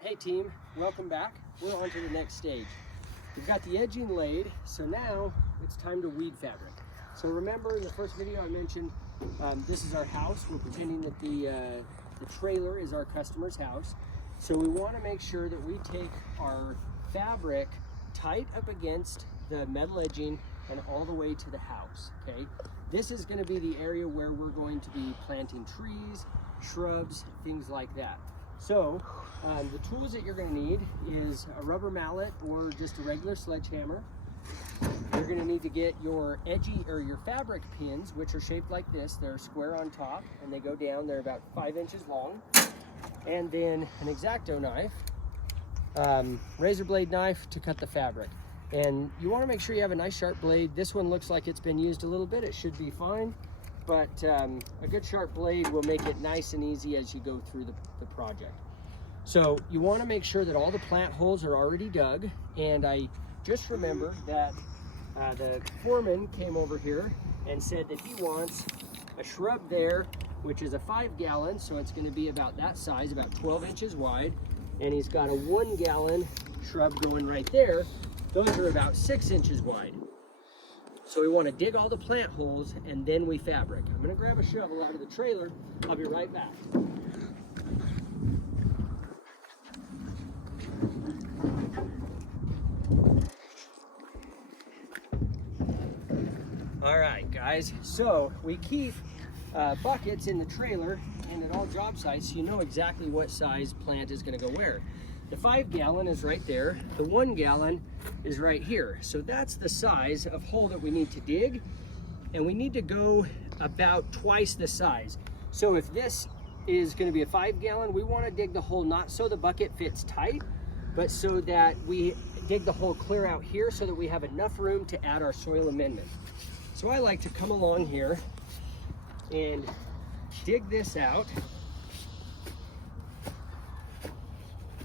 Hey team, welcome back. We're on to the next stage. We've got the edging laid, so now it's time to weed fabric. So remember in the first video I mentioned this is our house. We're pretending that the trailer is our customer's house. So we want to make sure that we take our fabric tight up against the metal edging and all the way to the house, okay? This is going to be the area where we're going to be planting trees, shrubs, things like that. So the tools that you're going to need is a rubber mallet or just a regular sledgehammer. You're going to need to get your edgy or your fabric pins, which are shaped like this. They're square on top and they go down. They're about 5 inches long. And then an X-Acto knife, razor blade knife to cut the fabric. And you want to make sure you have a nice sharp blade. This one looks like it's been used a little bit. It should be fine. But a good sharp blade will make it nice and easy as you go through the project. So you want to make sure that all the plant holes are already dug. And I just remember that the foreman came over here and said that he wants a shrub there, which is a 5-gallon, so it's going to be about that size, about 12 inches wide. And he's got a 1-gallon shrub going right there. Those are about 6 inches wide. So we want to dig all the plant holes and then we fabric. I'm going to grab a shovel out of the trailer. I'll be right back. All right, guys. So we keep buckets in the trailer and at all job sites, so you know exactly what size plant is going to go where. The 5-gallon is right there. The 1-gallon is right here. So that's the size of hole that we need to dig. And we need to go about twice the size. So if this is going to be a 5-gallon, we want to dig the hole not so the bucket fits tight, but so that we dig the hole clear out here so that we have enough room to add our soil amendment. So I like to come along here and dig this out.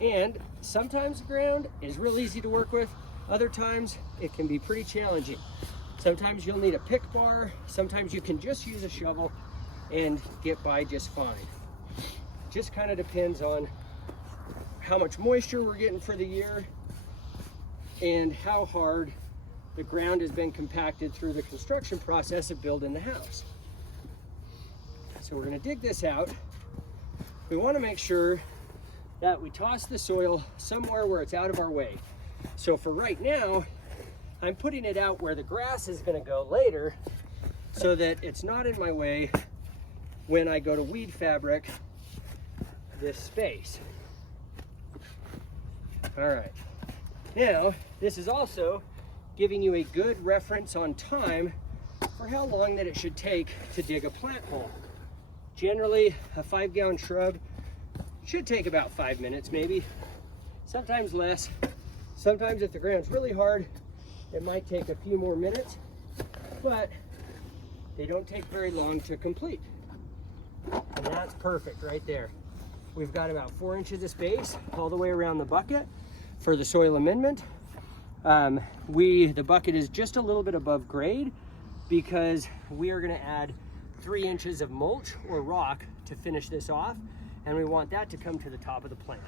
And sometimes the ground is real easy to work with. Other times it can be pretty challenging. Sometimes you'll need a pick bar. Sometimes you can just use a shovel and get by just fine. Just kind of depends on how much moisture we're getting for the year and how hard the ground has been compacted through the construction process of building the house. So we're going to dig this out. We want to make sure that we toss the soil somewhere where it's out of our way. So for right now, I'm putting it out where the grass is going to go later so that it's not in my way when I go to weed fabric this space. All right. Now, this is also giving you a good reference on time for how long that it should take to dig a plant hole. Generally, a 5-gallon shrub should take about 5 minutes, maybe, sometimes less. Sometimes if the ground's really hard, it might take a few more minutes, but they don't take very long to complete. And that's perfect right there. We've got about 4 inches of space all the way around the bucket for the soil amendment. The bucket is just a little bit above grade because we are going to add 3 inches of mulch or rock to finish this off, and we want that to come to the top of the plant.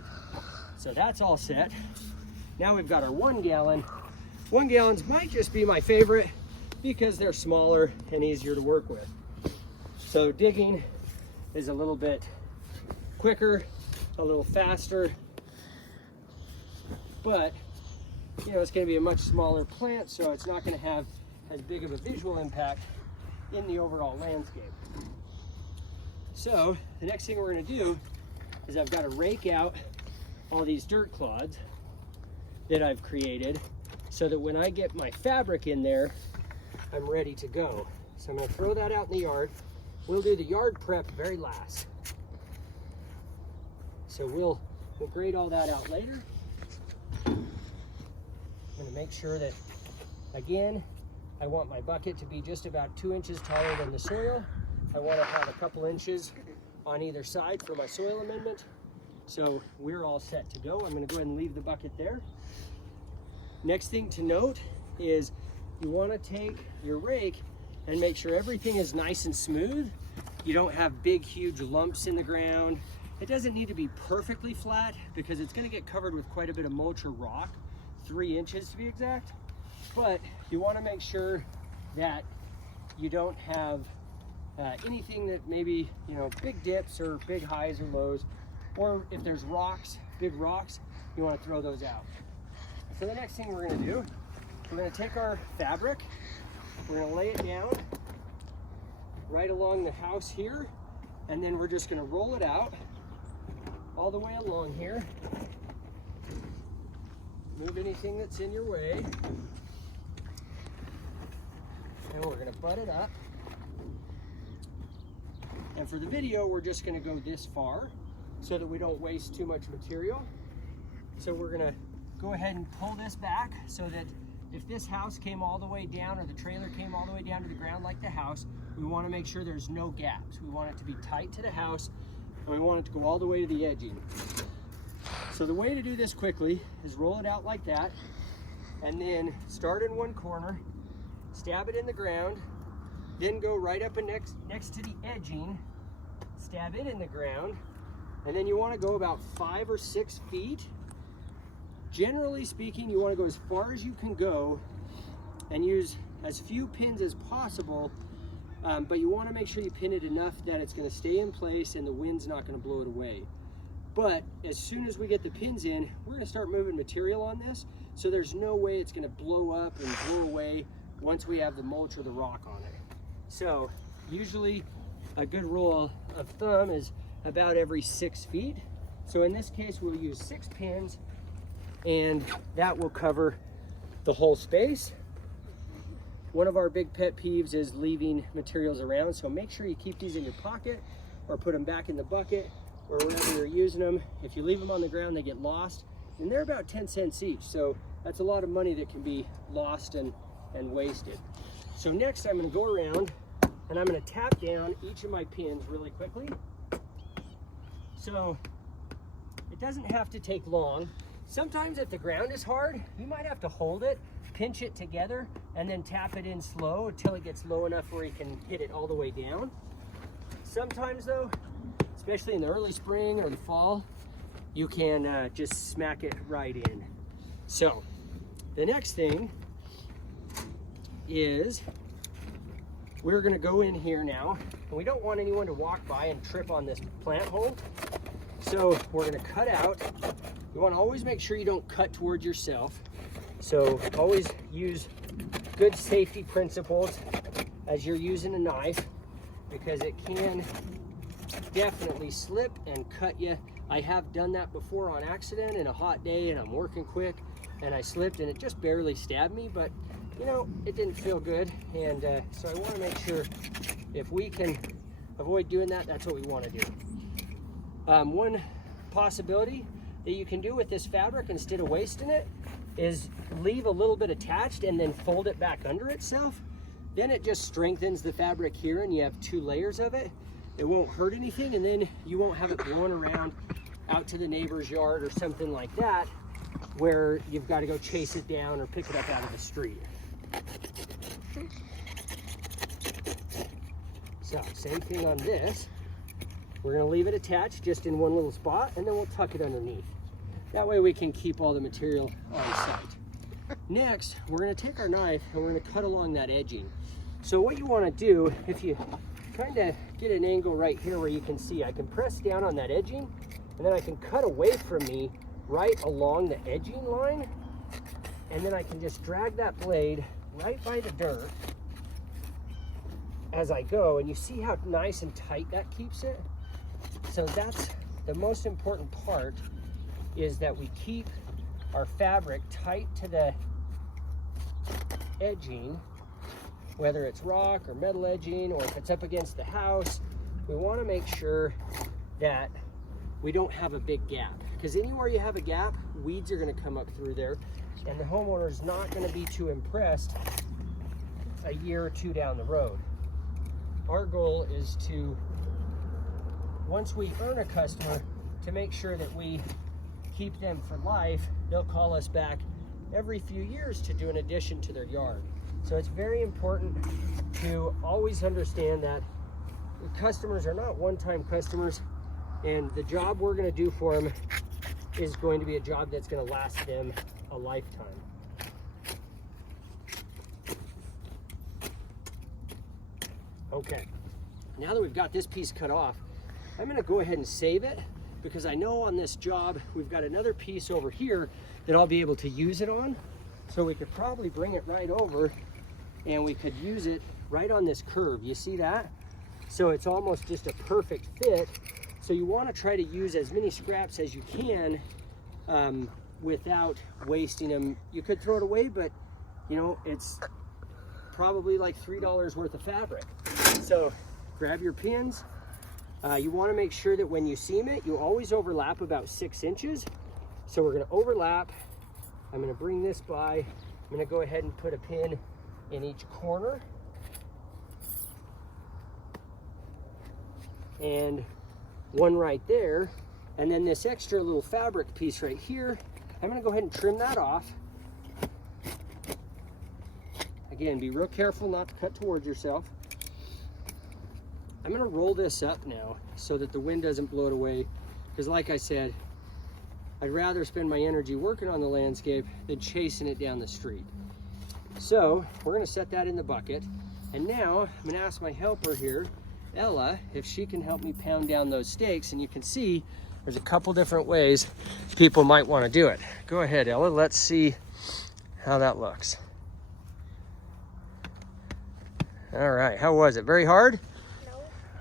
So that's all set. Now we've got our 1-gallon. 1-gallons might just be my favorite because they're smaller and easier to work with. So digging is a little bit quicker, a little faster, but you know, it's going to be a much smaller plant, so it's not going to have as big of a visual impact in the overall landscape. So the next thing we're going to do is I've got to rake out all these dirt clods that I've created so that when I get my fabric in there, I'm ready to go. So I'm going to throw that out in the yard. We'll do the yard prep very last. So we'll grade all that out later. I'm going to make sure that, again, I want my bucket to be just about 2 inches taller than the soil. I want to have a couple inches on either side for my soil amendment. So we're all set to go. I'm going to go ahead and leave the bucket there. Next thing to note is you want to take your rake and make sure everything is nice and smooth. You don't have big, huge lumps in the ground It doesn't need to be perfectly flat because it's going to get covered with quite a bit of mulch or rock, 3 inches to be exact. But you want to make sure that you don't have anything that maybe, you know, big dips or big highs or lows, or if there's rocks, big rocks, you want to throw those out. So the next thing we're going to do, we're going to take our fabric, we're going to lay it down right along the house here, and then we're just going to roll it out all the way along here. Move anything that's in your way, and we're going to butt it up. And for the video, we're just going to go this far so that we don't waste too much material. So we're going to go ahead and pull this back so that if this house came all the way down, or the trailer came all the way down to the ground like the house, we want to make sure there's no gaps. We want it to be tight to the house, and we want it to go all the way to the edging. So the way to do this quickly is roll it out like that, and then start in one corner, stab it in the ground, then go right up and next to the edging, stab it in the ground, and then you want to go about 5 or 6 feet. Generally speaking, you want to go as far as you can go and use as few pins as possible, but you want to make sure you pin it enough that it's going to stay in place and the wind's not going to blow it away. But as soon as we get the pins in, we're going to start moving material on this, so there's no way it's going to blow up and blow away once we have the mulch or the rock on it. So usually a good rule of thumb is about every 6 feet. So in this case, we'll use 6 pins, and that will cover the whole space. One of our big pet peeves is leaving materials around, so make sure you keep these in your pocket or put them back in the bucket or wherever you're using them. If you leave them on the ground, they get lost, and they're about 10 cents each, so that's a lot of money that can be lost and wasted. So next, I'm going to go around and I'm going to tap down each of my pins really quickly. So it doesn't have to take long. Sometimes if the ground is hard, you might have to hold it, pinch it together, and then tap it in slow until it gets low enough where you can hit it all the way down. Sometimes though, especially in the early spring or the fall, you can just smack it right in. So the next thing is we're going to go in here now, and we don't want anyone to walk by and trip on this plant hole. So we're going to cut out. You want to always make sure you don't cut towards yourself. So always use good safety principles as you're using a knife, because it can definitely slip and cut you. I have done that before on accident in a hot day, and I'm working quick and I slipped and it just barely stabbed me, but you know, it didn't feel good. And so I want to make sure if we can avoid doing that, that's what we want to do. One possibility that you can do with this fabric instead of wasting it is leave a little bit attached and then fold it back under itself. Then it just strengthens the fabric here, and you have 2 layers of it. It won't hurt anything, and then you won't have it blowing around out to the neighbor's yard or something like that, where you've got to go chase it down or pick it up out of the street. So same thing on this. We're going to leave it attached just in one little spot, and then we'll tuck it underneath. That way we can keep all the material on site. Next, we're going to take our knife and we're going to cut along that edging. So what you want to do, if you kind of get an angle right here where you can see, I can press down on that edging, and then I can cut away from me right along the edging line, and then I can just drag that blade right by the dirt as I go, and you see how nice and tight that keeps it? So that's the most important part, is that we keep our fabric tight to the edging, whether it's rock or metal edging, or if it's up against the house. We want to make sure that we don't have a big gap, because anywhere you have a gap, weeds are going to come up through there, and the homeowner is not going to be too impressed a year or 2 down the road. Our goal is to, once we earn a customer, to make sure that we keep them for life. They'll call us back every few years to do an addition to their yard. So it's very important to always understand that customers are not one-time customers. And the job we're gonna do for them is going to be a job that's gonna last them a lifetime. Okay, now that we've got this piece cut off, I'm gonna go ahead and save it because I know on this job, we've got another piece over here that I'll be able to use it on. So we could probably bring it right over and we could use it right on this curve. You see that? So it's almost just a perfect fit. So you wanna try to use as many scraps as you can without wasting them. You could throw it away, but you know, it's probably like $3 worth of fabric. So grab your pins. You wanna make sure that when you seam it, you always overlap about 6 inches. So we're gonna overlap. I'm gonna bring this by. I'm gonna go ahead and put a pin in each corner. And one right there. And then this extra little fabric piece right here, I'm gonna go ahead and trim that off. Again, be real careful not to cut towards yourself. I'm gonna roll this up now so that the wind doesn't blow it away. Because like I said, I'd rather spend my energy working on the landscape than chasing it down the street. So we're gonna set that in the bucket. And now I'm gonna ask my helper here, Ella, if she can help me pound down those stakes. And you can see there's a couple different ways people might wanna do it. Go ahead, Ella, let's see how that looks. All right, how was it? Very hard?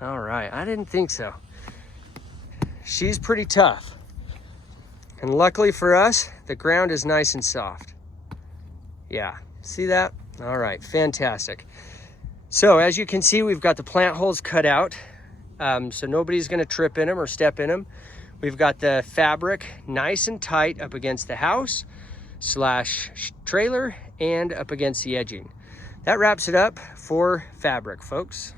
No. All right, I didn't think so. She's pretty tough. And luckily for us, the ground is nice and soft. Yeah, see that? All right, fantastic. So as you can see, we've got the plant holes cut out. So nobody's gonna trip in them or step in them. We've got the fabric nice and tight up against the house / trailer and up against the edging. That wraps it up for fabric, folks.